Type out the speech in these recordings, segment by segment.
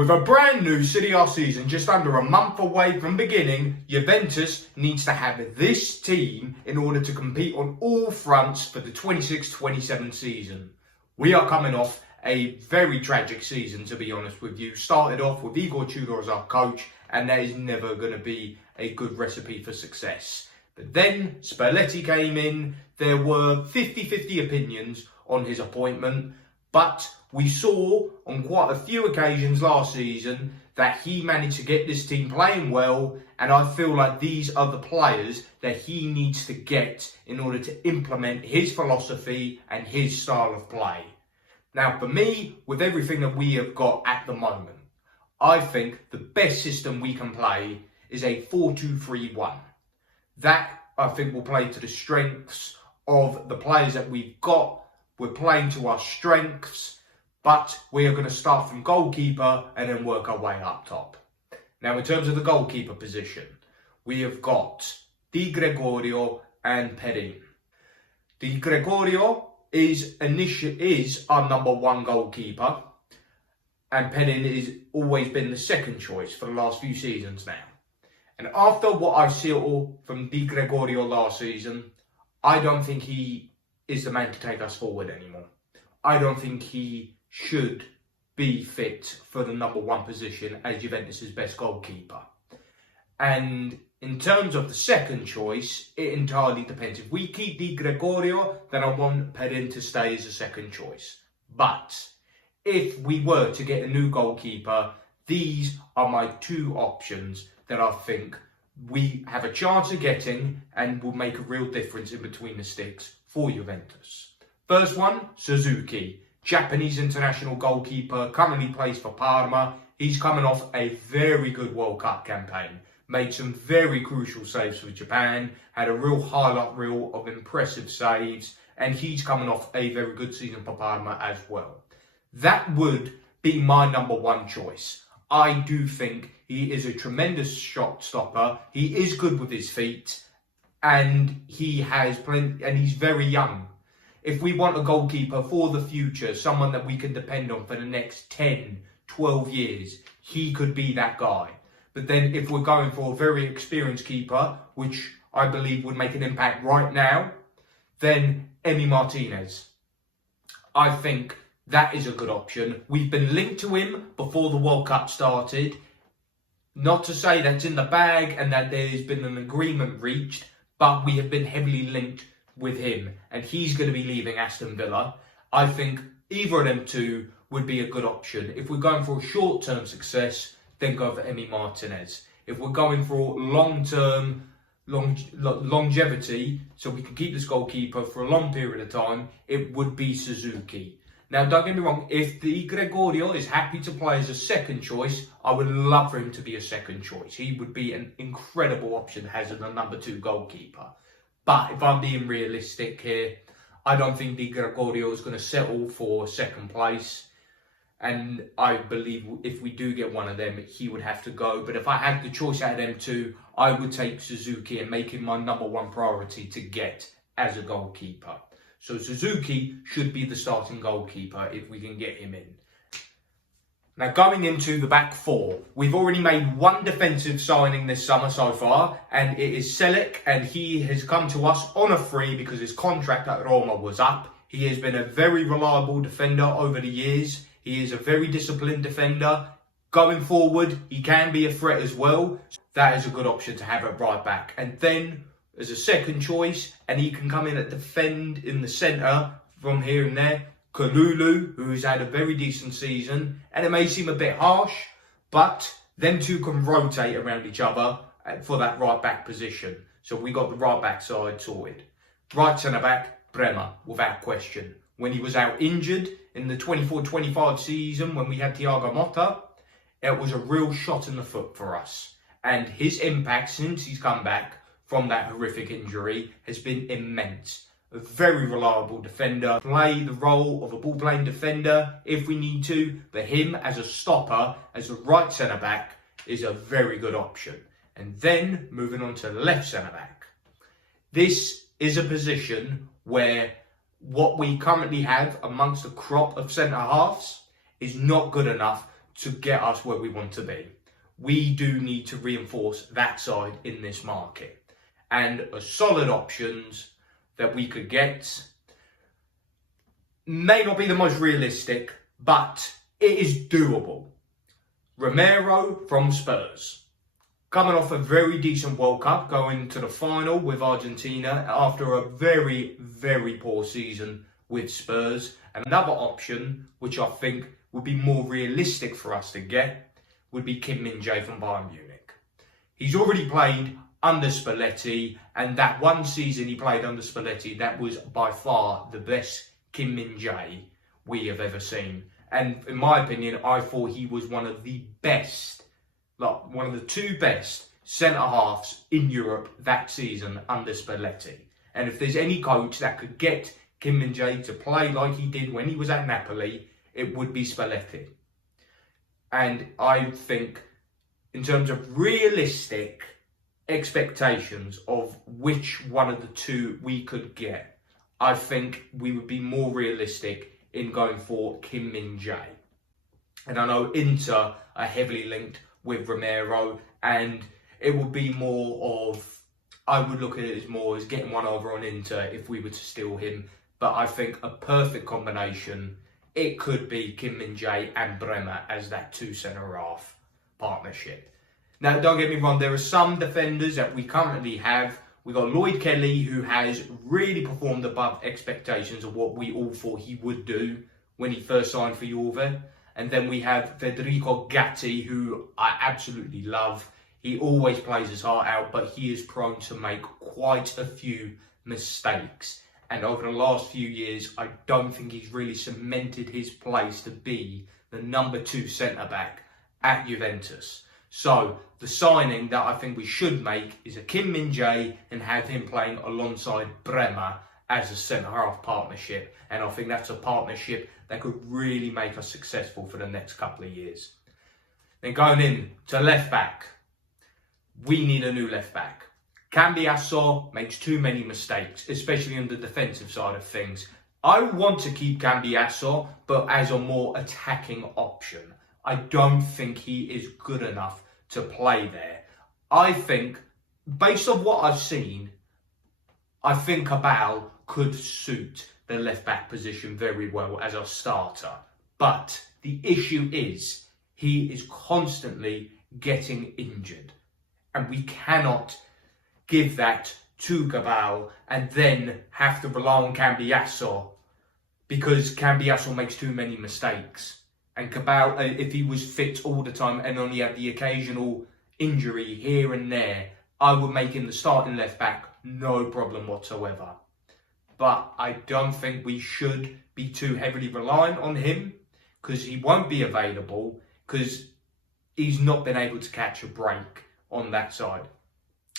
With a brand new Serie season just under a month away from beginning, Juventus needs to have this team in order to compete on all fronts for the 26-27 season. We are coming off a very tragic season, to be honest with you. Started off with Igor Tudor as our coach, and that is never going to be a good recipe for success. But then Spalletti came in. There were 50-50 opinions on his appointment, but we saw on quite a few occasions last season that he managed to get this team playing well, and I feel like these are the players that he needs to get in order to implement his philosophy and his style of play. Now, for me, with everything that we have got at the moment, I think the best system we can play is a 4-2-3-1. That, I think, will play to the strengths of the players that we've got. We're playing to our strengths, but we are going to start from goalkeeper and then work our way up top. Now, in terms of the goalkeeper position, we have got Di Gregorio and Perin. Di Gregorio is our number one goalkeeper, and Perin has always been the second choice for the last few seasons now. And after what I saw from Di Gregorio last season, I don't think he is the man to take us forward anymore. I don't think he should be fit for the number one position as Juventus' best goalkeeper. And in terms of the second choice, it entirely depends. If we keep Di Gregorio, then I want Perin to stay as a second choice. But if we were to get a new goalkeeper, these are my two options that I think we have a chance of getting and will make a real difference in between the sticks for Juventus. First one, Suzuki, Japanese international goalkeeper, currently plays for Parma. He's coming off a very good World Cup campaign, made some very crucial saves for Japan, had a real highlight reel of impressive saves, and he's coming off a very good season for Parma as well. That would be my number one choice. I do think he is a tremendous shot stopper. He is good with his feet, and he has plenty, and he's very young. If we want a goalkeeper for the future, someone that we can depend on for the next 10, 12 years, he could be that guy. But then if we're going for a very experienced keeper, which I believe would make an impact right now, then Emi Martinez. I think that is a good option. We've been linked to him before the World Cup started. Not to say that's in the bag and that there's been an agreement reached, but we have been heavily linked with him, and he's going to be leaving Aston Villa. I think either of them two would be a good option. If we're going for a short-term success, then go for Emi Martinez. If we're going for long-term longevity, so we can keep this goalkeeper for a long period of time, it would be Suzuki. Now, don't get me wrong, if Di Gregorio is happy to play as a second choice, I would love for him to be a second choice. He would be an incredible option as a number two goalkeeper. But if I'm being realistic here, I don't think Di Gregorio is going to settle for second place. And I believe if we do get one of them, he would have to go. But if I had the choice out of them two, I would take Suzuki and make him my number one priority to get as a goalkeeper. So Suzuki should be the starting goalkeeper if we can get him in. Now, going into the back four, we've already made one defensive signing this summer so far, and it is Serie, and he has come to us on a free because his contract at Roma was up. He has been a very reliable defender over the years. He is a very disciplined defender. Going forward, he can be a threat as well. That is a good option to have at right back. And then, as a second choice, and he can come in and defend in the centre from here and there, Kalulu, who has had a very decent season, and it may seem a bit harsh, but them two can rotate around each other for that right back position. So we got the right back side sorted. Right centre back, Bremer, without question. When he was out injured in the 24-25 season, when we had Thiago Motta, it was a real shot in the foot for us. And his impact since he's come back from that horrific injury has been immense. A very reliable defender, play the role of a ball-playing defender if we need to, but him as a stopper, as a right centre-back, is a very good option. And then, moving on to the left centre-back. This is a position where what we currently have amongst a crop of centre-halves is not good enough to get us where we want to be. We do need to reinforce that side in this market. And a solid options that we could get may not be the most realistic, but it is doable. Romero from Spurs. Coming off a very decent World Cup, going to the final with Argentina after a very, very poor season with Spurs. Another option, which I think would be more realistic for us to get, would be Kim Min-jae from Bayern Munich. He's already played under Spalletti, and that one season he played under Spalletti, that was by far the best Kim Min-jae we have ever seen. And in my opinion, I thought he was one of the best, like one of the two best centre-halves in Europe that season under Spalletti. And if there's any coach that could get Kim Min-jae to play like he did when he was at Napoli, it would be Spalletti. And I think in terms of realistic expectations of which one of the two we could get, I think we would be more realistic in going for Kim Min-jae. And I know Inter are heavily linked with Romero, and it would be more of, I would look at it as more as getting one over on Inter if we were to steal him. But I think a perfect combination, it could be Kim Min-jae and Bremer as that two centre-half partnership. Now, don't get me wrong, there are some defenders that we currently have. We've got Lloyd Kelly, who has really performed above expectations of what we all thought he would do when he first signed for Juve. And then we have Federico Gatti, who I absolutely love. He always plays his heart out, but he is prone to make quite a few mistakes. And over the last few years, I don't think he's really cemented his place to be the number 2 centre-back at Juventus. So the signing that I think we should make is a Kim Min-jae and have him playing alongside Bremer as a centre-half partnership. And I think that's a partnership that could really make us successful for the next couple of years. Then going in to left-back, we need a new left-back. Cambiasso makes too many mistakes, especially on the defensive side of things. I want to keep Cambiasso, but as a more attacking option. I don't think he is good enough to play there. I think, based on what I've seen, I think Cabal could suit the left-back position very well as a starter. But the issue is, he is constantly getting injured. And we cannot give that to Cabal and then have to rely on Cambiasso, because Cambiasso makes too many mistakes. And Cabal, if he was fit all the time and only had the occasional injury here and there, I would make him the starting left back, no problem whatsoever. But I don't think we should be too heavily reliant on him, because he won't be available, because he's not been able to catch a break on that side.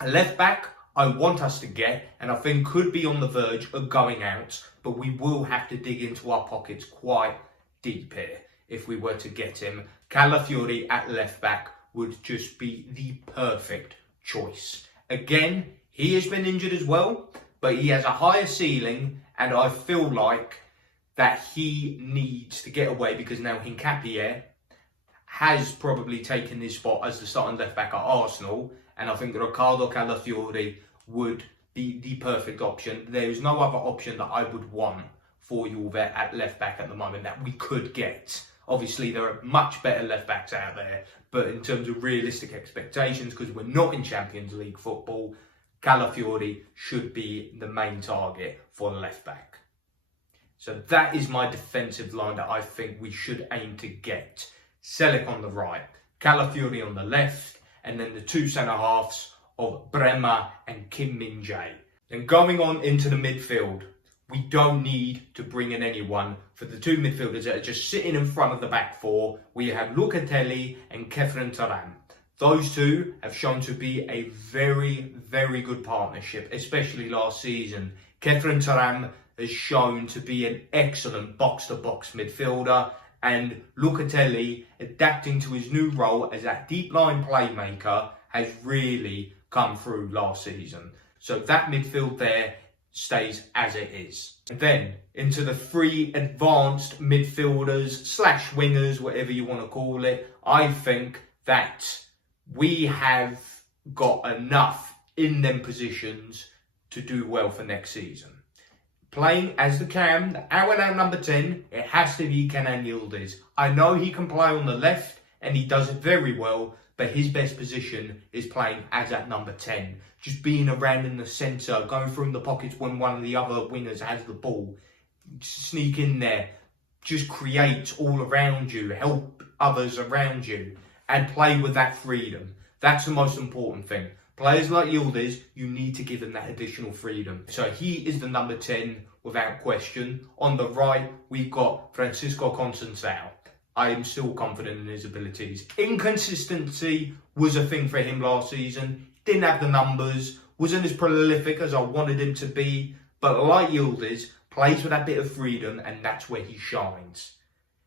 A left back I want us to get, and I think could be on the verge of going out, but we will have to dig into our pockets quite deep here. If we were to get him, Calafiori at left back would just be the perfect choice. Again, he has been injured as well, but he has a higher ceiling, and I feel like that he needs to get away, because now Hincapié has probably taken his spot as the starting left back at Arsenal, and I think Riccardo Calafiori would be the perfect option. There is no other option that I would want for Juve at left back at the moment that we could get. Obviously, there are much better left backs out there, but in terms of realistic expectations, because we're not in Champions League football, Calafiori should be the main target for the left back. So that is my defensive line that I think we should aim to get. Selic on the right, Calafiori on the left, and then the two centre-halves of Bremer and Kim Min-jae. Then going on into the midfield, we don't need to bring in anyone. For the two midfielders that are just sitting in front of the back four, we have Locatelli and Khéphren Thuram. Those two have shown to be a very, very good partnership, especially last season. Khéphren Thuram has shown to be an excellent box-to-box midfielder, and Locatelli, adapting to his new role as that deep line playmaker, has really come through last season. So that midfield there stays as it is. And then into the three advanced midfielders / wingers, whatever you want to call it. I think that we have got enough in them positions to do well for next season. Playing as the cam, the out and out number 10, it has to be Kenan Yildiz. I know he can play on the left and he does it very well, but his best position is playing as that number 10. Just being around in the centre, going through the pockets when one of the other wingers has the ball. Sneak in there, just create all around you, help others around you, and play with that freedom. That's the most important thing. Players like Yildiz, you need to give them that additional freedom. So he is the number 10 without question. On the right, we've got Francisco Conceição. I am still confident in his abilities. Inconsistency was a thing for him last season. Didn't have the numbers, wasn't as prolific as I wanted him to be. But like Yildiz, plays with that bit of freedom, and that's where he shines.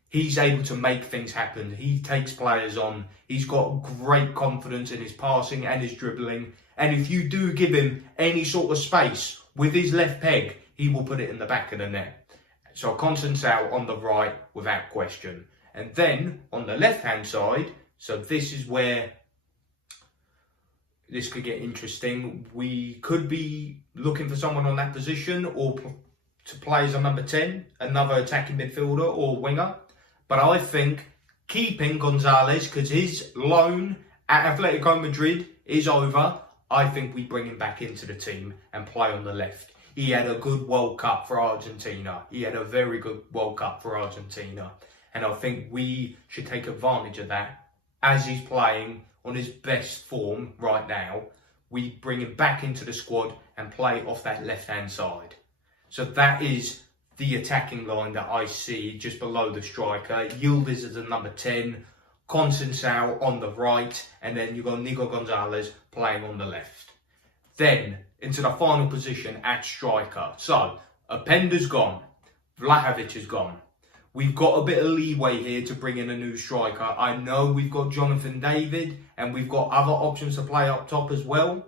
He's able to make things happen. He takes players on. He's got great confidence in his passing and his dribbling. And if you do give him any sort of space with his left peg, he will put it in the back of the net. So Conceição on the right, without question. And then on the left-hand side, so this is where this could get interesting. We could be looking for someone on that position or to play as a number 10, another attacking midfielder or winger. But I think keeping Gonzalez, because his loan at Atletico Madrid is over, I think we bring him back into the team and play on the left. He had a good World Cup for Argentina. He had a very good World Cup for Argentina. And I think we should take advantage of that. As he's playing on his best form right now, we bring him back into the squad and play off that left-hand side. So that is the attacking line that I see just below the striker. Yildiz is the number 10, Conceição on the right, and then you've got Nico Gonzalez playing on the left. Then, into the final position at striker. So, Openda's gone, Vlahovic is gone. We've got a bit of leeway here to bring in a new striker. I know we've got Jonathan David, and we've got other options to play up top as well.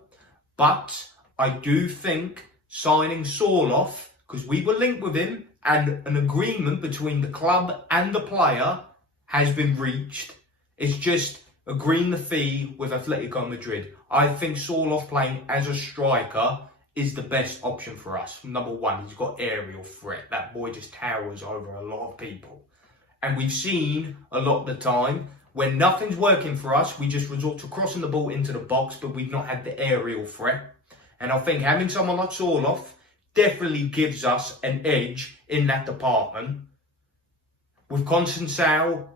But I do think signing Sorloth, because we were linked with him and an agreement between the club and the player has been reached. It's just agreeing the fee with Atletico Madrid. I think Sorloth playing as a striker is the best option for us. Number one, he's got aerial threat. That boy just towers over a lot of people. And we've seen a lot of the time when nothing's working for us, we just resort to crossing the ball into the box, but we've not had the aerial threat. And I think having someone like Sorloth definitely gives us an edge in that department. With Conceição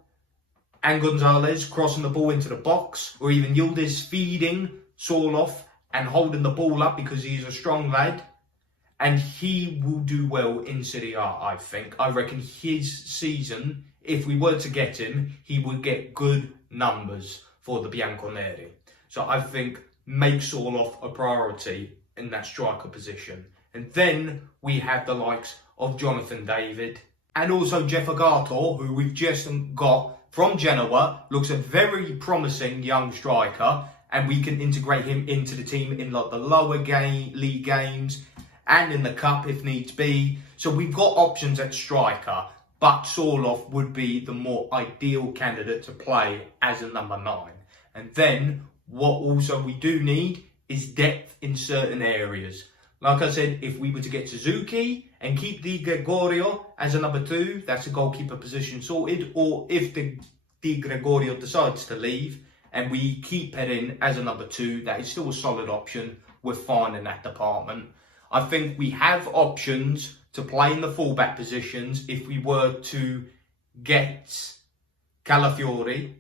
and Gonzalez crossing the ball into the box, or even Yildiz feeding Sorloth and holding the ball up because he's a strong lad. And he will do well in Serie A, I think. I reckon his season, if we were to get him, he would get good numbers for the Bianconeri. So I think make Sorloth a priority in that striker position. And then we have the likes of Jonathan David and also Jeff Agato, who we've just got from Genoa. Looks a very promising young striker, and we can integrate him into the team in like the lower league games and in the cup if needs be. So we've got options at striker, but Sorloth would be the more ideal candidate to play as a number 9. And then what also we do need is depth in certain areas. Like I said, if we were to get Suzuki and keep Di Gregorio as a number 2, that's a goalkeeper position sorted. Or if Di Gregorio decides to leave and we keep Perin as a number 2, that is still a solid option. We're fine in that department. I think we have options to play in the fullback positions if we were to get Calafiori.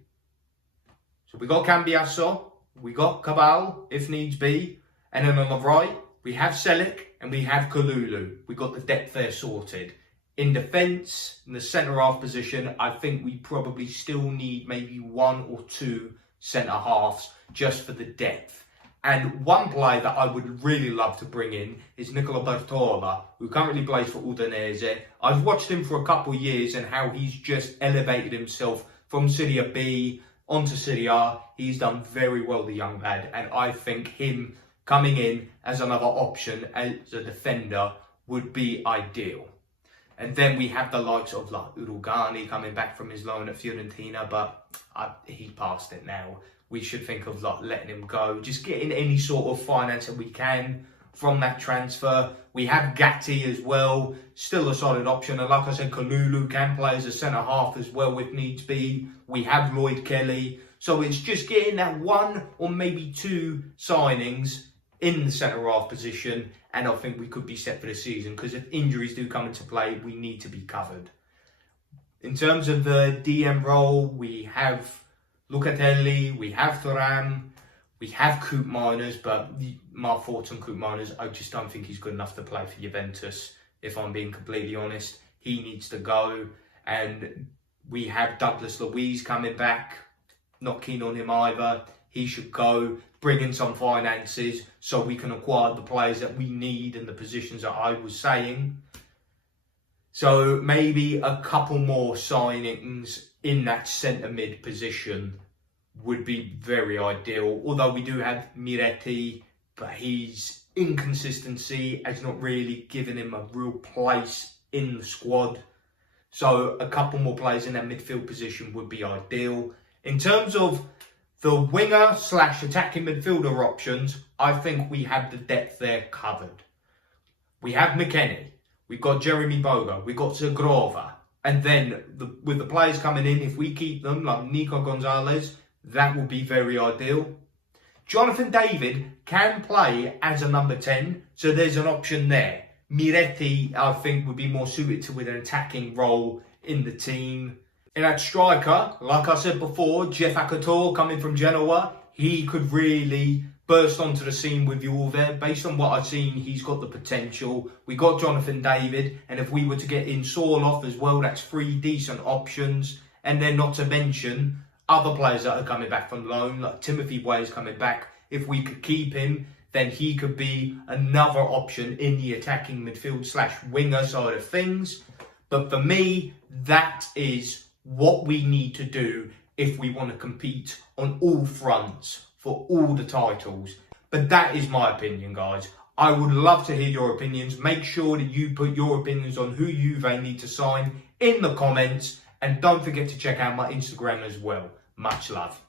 So we got Cambiasso, we got Cabal if needs be, and then on the right, we have Selic and we have Kalulu. We got the depth there sorted. In defence, in the centre-half position, I think we probably still need maybe 1 or 2 centre-halves just for the depth. And one player that I would really love to bring in is Nicola Bertola, who currently plays for Udinese. I've watched him for a couple of years and how he's just elevated himself from Serie B onto Serie A. He's done very well, the young lad, and I think him coming in as another option as a defender would be ideal. And then we have the likes of like Urugani coming back from his loan at Fiorentina, but he passed it now. We should think of like letting him go, just getting any sort of finance that we can from that transfer. We have Gatti as well, still a solid option. And like I said, Kalulu can play as a centre-half as well if needs be. We have Lloyd Kelly. So it's just getting that one or maybe two signings in the centre-half position, and I think we could be set for the season, because if injuries do come into play, we need to be covered. In terms of the DM role, we have Lucatelli, we have Thuram, we have Koopmeiners, but my thoughts on Koopmeiners, I just don't think he's good enough to play for Juventus, if I'm being completely honest. He needs to go. And we have Douglas Luiz coming back, not keen on him either. He should go, bring in some finances so we can acquire the players that we need in the positions that I was saying. So maybe a couple more signings in that centre mid position would be very ideal. Although we do have Miretti, but his inconsistency has not really given him a real place in the squad. So a couple more players in that midfield position would be ideal. In terms of the winger / attacking midfielder options, I think we have the depth there covered. We have McKennie, we've got Jeremy Boga, we've got Zagrova, and then with the players coming in, if we keep them, like Nico Gonzalez, that will be very ideal. Jonathan David can play as a number 10, so there's an option there. Miretti, I think, would be more suited to with an attacking role in the team. In that striker, like I said before, Jeff Akator coming from Genoa, he could really burst onto the scene with Juve. Based on what I've seen, he's got the potential. We got Jonathan David, and if we were to get in Sorloth as well, that's 3 decent options. And then not to mention other players that are coming back from loan, like Timothy Weah's coming back. If we could keep him, then he could be another option in the attacking midfield / winger side of things. But for me, that is what we need to do if we want to compete on all fronts for all the titles. But that is my opinion, guys. I would love to hear your opinions. Make sure that you put your opinions on who Juve need to sign in the comments. And don't forget to check out my Instagram as well. Much love.